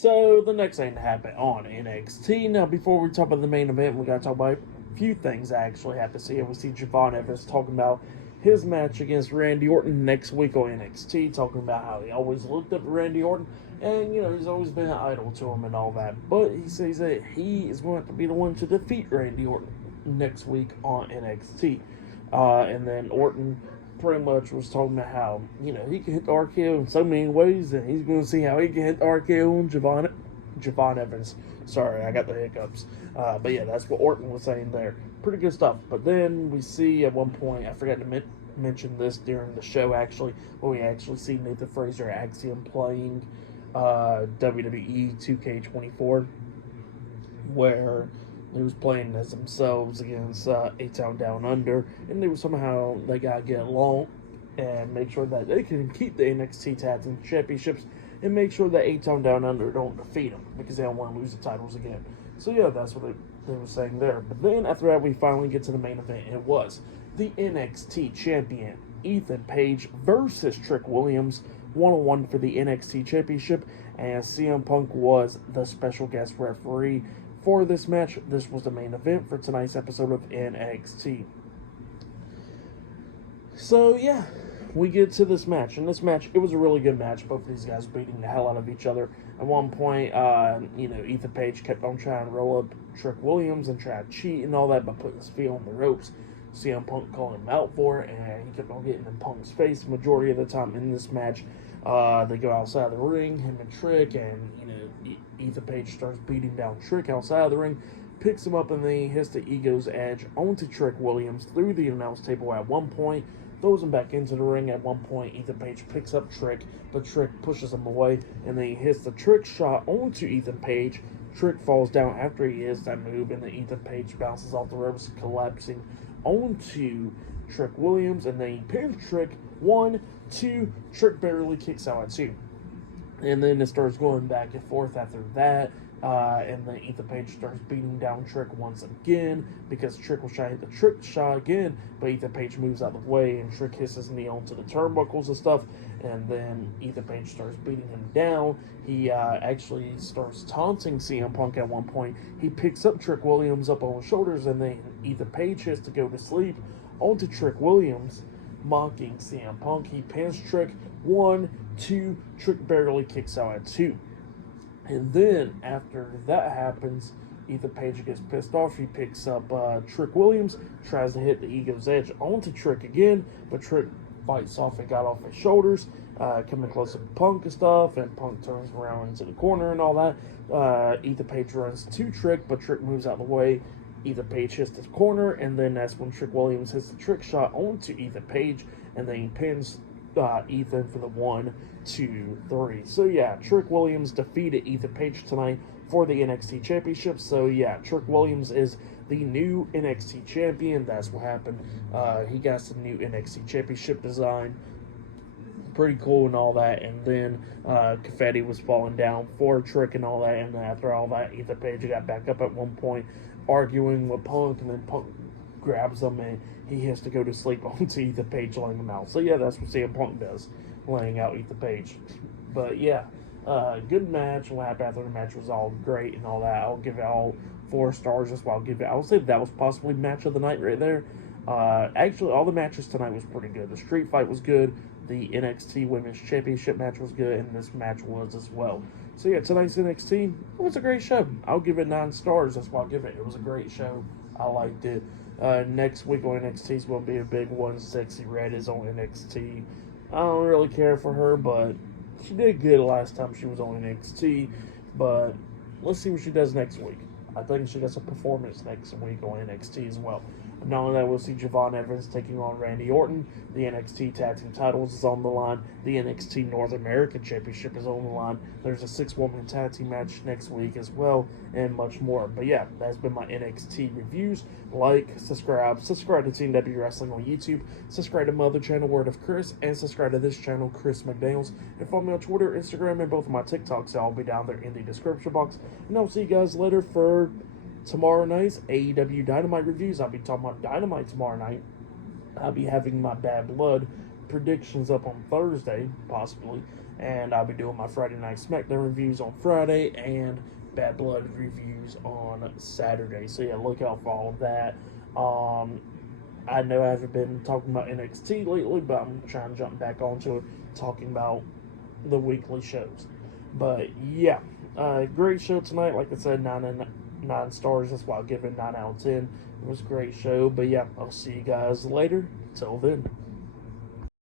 So, the next thing to happen on NXT. Now, before we talk about the main event, we gotta talk about a few things I actually have to see. And we see Javon Evans talking about his match against Randy Orton next week on NXT, talking about how he always looked up to Randy Orton, and, he's always been an idol to him and all that. But he says that he is going to have to be the one to defeat Randy Orton next week on NXT. And then Orton pretty much was talking about how, he can hit the RKO in so many ways, and he's going to see how he can hit the RKO on Javon Evans. Sorry, I got the hiccups. But yeah, that's what Orton was saying there. Pretty good stuff. But then we see at one point, I forgot to mention this during the show actually, where we actually see Nathan Fraser Axiom playing WWE 2K24, where he was playing as themselves against A-Town Down Under, and they gotta get along and make sure that they can keep the NXT Tag Team Championships and make sure that A-Town Down Under don't defeat them because they don't want to lose the titles again. So yeah, that's what they were saying there. But then after that, we finally get to the main event. It was the NXT Champion Ethan Page versus Trick Williams, 1-on-1 for the NXT Championship, and CM Punk was the special guest referee for this match. This was the main event for tonight's episode of NXT. So yeah, we get to this match. And this match, it was a really good match. Both of these guys beating the hell out of each other. At one point, Ethan Page kept on trying to roll up Trick Williams and try to cheat and all that by putting his feet on the ropes. CM Punk calling him out for it, and he kept on getting in Punk's face majority of the time in this match. They go outside the ring, him and Trick, and Ethan Page starts beating down Trick outside of the ring, picks him up, and then he hits the Ego's Edge onto Trick Williams through the announce table at one point, throws him back into the ring. At one point, Ethan Page picks up Trick, but Trick pushes him away, and then he hits the Trick shot onto Ethan Page. Trick falls down after he hits that move, and then Ethan Page bounces off the ropes, collapsing onto Trick Williams, and then he pins Trick. 1, 2, Trick barely kicks out at 2. And then it starts going back and forth after that. And then Ethan Page starts beating down Trick once again because Trick was trying to hit the Trick shot again, but Ethan Page moves out of the way and Trick hits his knee onto the turnbuckles and stuff. And then Ethan Page starts beating him down. He actually starts taunting CM Punk at one point. He picks up Trick Williams up on his shoulders, and then Ethan Page has to go to sleep onto Trick Williams, mocking CM Punk. He pins Trick. 1, 2, Trick barely kicks out at 2. And then, after that happens, Ethan Page gets pissed off. He picks up Trick Williams, tries to hit the Ego's Edge onto Trick again, but Trick fights off and got off his shoulders, coming close to Punk and stuff, and Punk turns around into the corner and all that. Ethan Page runs to Trick, but Trick moves out of the way. Ethan Page hits the corner, and then that's when Trick Williams hits the Trick shot onto Ethan Page, and then he pins Ethan for the 1, 2, 3. So yeah, Trick Williams defeated Ethan Page tonight for the NXT Championship. So yeah, Trick Williams is the new NXT Champion. That's what happened. He got some new NXT Championship design. Pretty cool and all that. And then confetti was falling down for Trick and all that. And then after all that, Ethan Page got back up at one point, arguing with Punk, and then Punk grabs him and he has to go to sleep onto Ethan Page, laying him out. So yeah, that's what CM Punk does, laying out Ethan Page. But yeah, good match. What happened after the match was all great and all that. I'll give it all 4 stars. That's why I would say that was possibly match of the night right there. Actually, all the matches tonight was pretty good. The street fight was good. The NXT Women's Championship match was good, and this match was as well. So yeah, tonight's NXT, it was a great show. I'll give it 9 stars. That's why I'll give it. It was a great show. I liked it. Next week on NXT is going to be a big one. Sexy Red is on NXT. I don't really care for her, but she did good last time she was on NXT. But let's see what she does next week. I think she gets a performance next week on NXT as well. Not only that, we'll see Javon Evans taking on Randy Orton. The NXT Tag Team titles is on the line. The NXT North American Championship is on the line. There's a 6-woman tag team match next week as well, and much more. But yeah, that's been my NXT reviews. Like, subscribe to Team W Wrestling on YouTube. Subscribe to my other channel, Word of Chris, and subscribe to this channel, Chris McDaniels. And follow me on Twitter, Instagram, and both of my TikToks. So I'll be down there in the description box. And I'll see you guys later for tomorrow night's AEW Dynamite reviews. I'll be talking about Dynamite tomorrow night. I'll be having my Bad Blood predictions up on Thursday, possibly. And I'll be doing my Friday Night SmackDown reviews on Friday and Bad Blood reviews on Saturday. So yeah, look out for all of that. I know I haven't been talking about NXT lately, but I'm trying to jump back onto it, talking about the weekly shows. But yeah, great show tonight. Like I said, 9 stars. That's why I'll give it 9 out of 10. It was a great show. But yeah, I'll see you guys later. Till then.